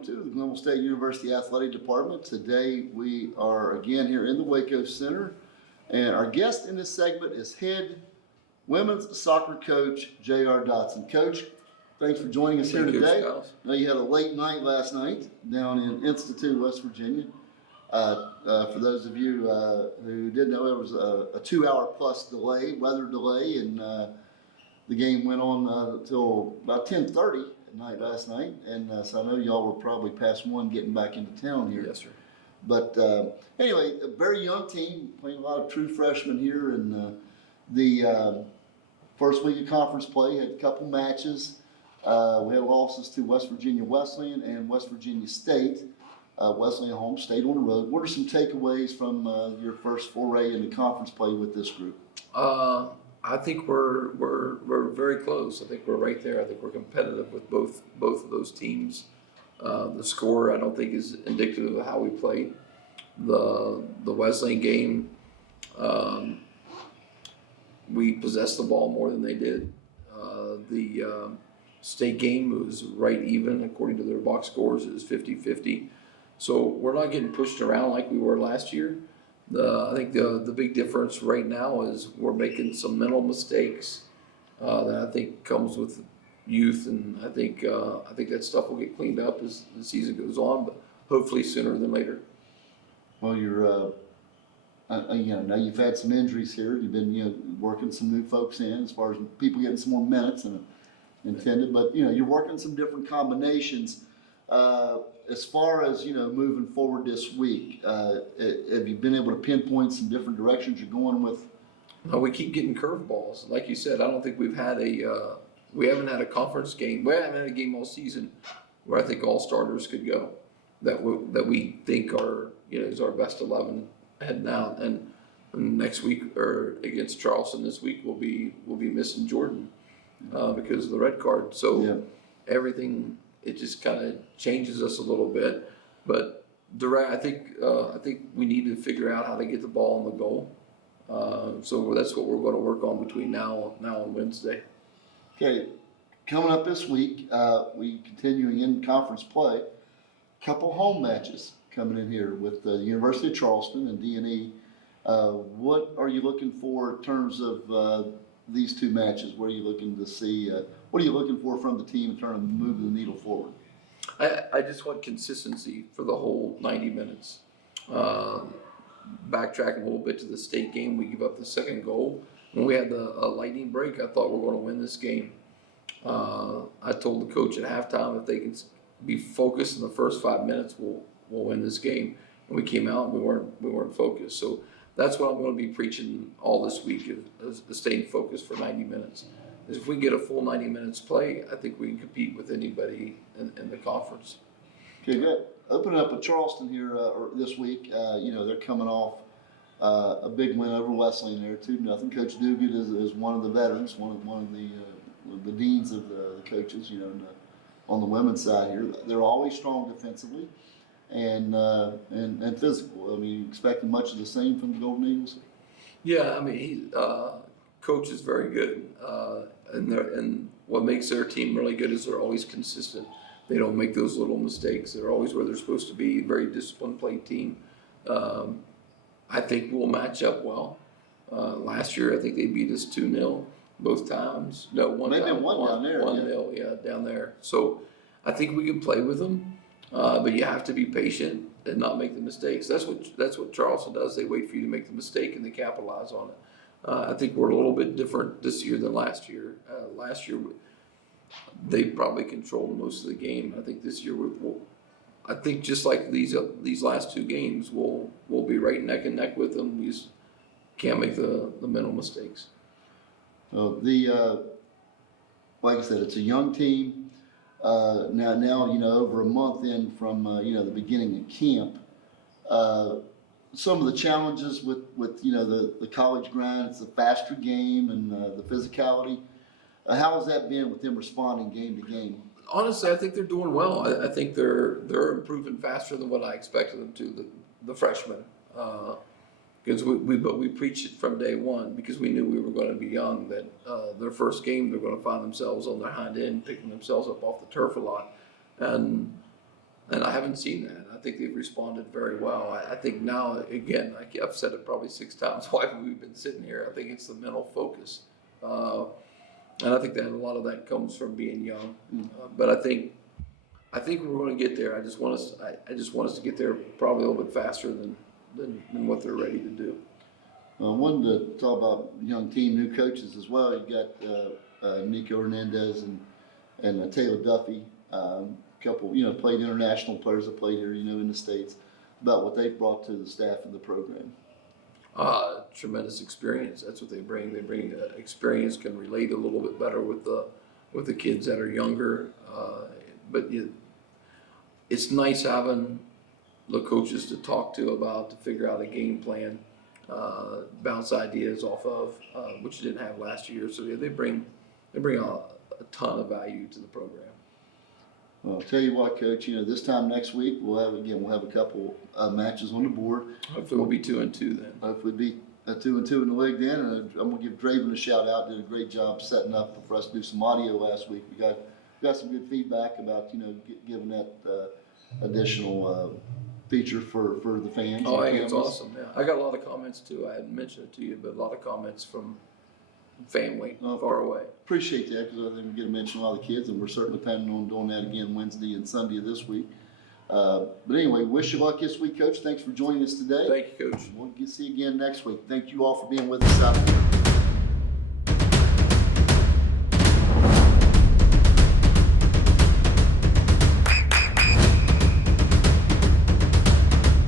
welcome to the Glenville State University Athletic Department. Today we are again here in the Waco Center, and our guest in this segment is head women's soccer coach J.R. Dodson. Coach, thanks for joining us here today. Skiles. I know you had a late night last night down in Institute, West Virginia. For those of you who didn't know, it was a 2-hour plus delay, weather delay, and the game went on until about 10:30 at night last night, and so I know y'all were probably past one getting back into town here. Yes, sir. But anyway, a very young team, playing a lot of true freshmen here, and the first week of conference play had a couple matches. We had losses to West Virginia Wesleyan and West Virginia State. Wesleyan home, State on the road. What are some takeaways from your first foray into conference play with this group? I think we're very close. I think we're right there. I think we're competitive with both of those teams. The score I don't think is indicative of how we played. The Wesleyan game, we possessed the ball more than they did. The State game was right even according to their box scores. It was 50-50. So we're not getting pushed around like we were last year. I think the big difference right now is we're making some mental mistakes that I think comes with youth, and I think that stuff will get cleaned up as the season goes on, but hopefully sooner than later. Well, you're now you've had some injuries here. You've been working some new folks in as far as people getting some more minutes than intended, but you're working some different combinations. As far as moving forward this week, have you been able to pinpoint some different directions you're going with? No, we keep getting curveballs. Like you said, I don't think we haven't had a conference game. We haven't had a game all season where I think all starters could go. That we think is our best 11 heading out. And next week or against Charleston this week we'll be missing Jordan because of the red card. So everything. It just kind of changes us a little bit, but I think we need to figure out how to get the ball on the goal. So that's what we're going to work on between now and Wednesday. Okay, coming up this week, we continuing in conference play. Couple home matches coming in here with the University of Charleston and D&E. What are you looking for in terms of these two matches? What are you looking to see? What are you looking for from the team in terms of moving the needle forward? I just want consistency for the whole 90 minutes. Backtracking a little bit to the State game, we give up the second goal. When we had a lightning break, I thought we were going to win this game. I told the coach at halftime if they can be focused in the first 5 minutes, we'll win this game. And we came out and we weren't focused. So that's what I'm going to be preaching all this week is staying focused for 90 minutes. If we get a full 90 minutes play, I think we can compete with anybody in the conference. Okay, good. Opening up with Charleston here this week. They're coming off a big win over Wesleyan there, 2-0. Coach Dugan is one of the veterans, one of the deans of the coaches. On the women's side here, they're always strong defensively and physical. I mean, expecting much of the same from the Golden Eagles. Yeah, I mean, coach is very good, and what makes their team really good is they're always consistent. They don't make those little mistakes. They're always where they're supposed to be. Very disciplined play team. I think we'll match up well. Last year, I think they beat us 2-0 both times. No, one maybe time. One down there. 1-0, down there. So I think we can play with them, but you have to be patient and not make the mistakes. That's what Charleston does. They wait for you to make the mistake and they capitalize on it. I think we're a little bit different this year than last year. Last year, they probably controlled most of the game. I think this year, I think just like these last two games, we'll be right neck and neck with them. We just can't make the mental mistakes. So like I said, it's a young team. Now over a month in from the beginning of camp. Some of the challenges with the college grind, it's a faster game and the physicality. How has that been with them responding game to game? Honestly, I think they're doing well. I think they're improving faster than what I expected them to. The freshmen, because we preached it from day one because we knew we were going to be young. That their first game they're going to find themselves on their hind end, picking themselves up off the turf a lot, and And I haven't seen that. I think they've responded very well. I think now, again, I've said it probably 6 times while we've been sitting here. I think it's the mental focus. And I think that a lot of that comes from being young. But I think we're going to get there. I just want us to get there probably a little bit faster than what they're ready to do. I wanted to talk about young team, new coaches as well. You got Nico Hernandez and Taylor Duffy, couple, played international players that played here, in the States, about what they've brought to the staff and the program. Tremendous experience. That's what they bring. They bring experience, can relate a little bit better with the kids that are younger. But it's nice having the coaches to talk to figure out a game plan, bounce ideas off of, which you didn't have last year. So they bring a ton of value to the program. Well, I'll tell you what, Coach. This time next week we'll have a couple matches on the board. Hopefully we'll be 2-2 then. Hopefully be 2-2 in the league then. And I'm gonna give Draven a shout out. Did a great job setting up for us to do some audio last week. We got some good feedback about giving that additional feature for the fans. Oh, I think it's awesome. Yeah, I got a lot of comments too. I hadn't mentioned it to you, but a lot of comments from family far away. Appreciate that, because I think we get to mention a lot of the kids, and we're certainly planning on doing that again Wednesday and Sunday of this week. But anyway, wish you luck this week, Coach. Thanks for joining us today. Thank you, Coach. We'll see you again next week. Thank you all for being with us out there.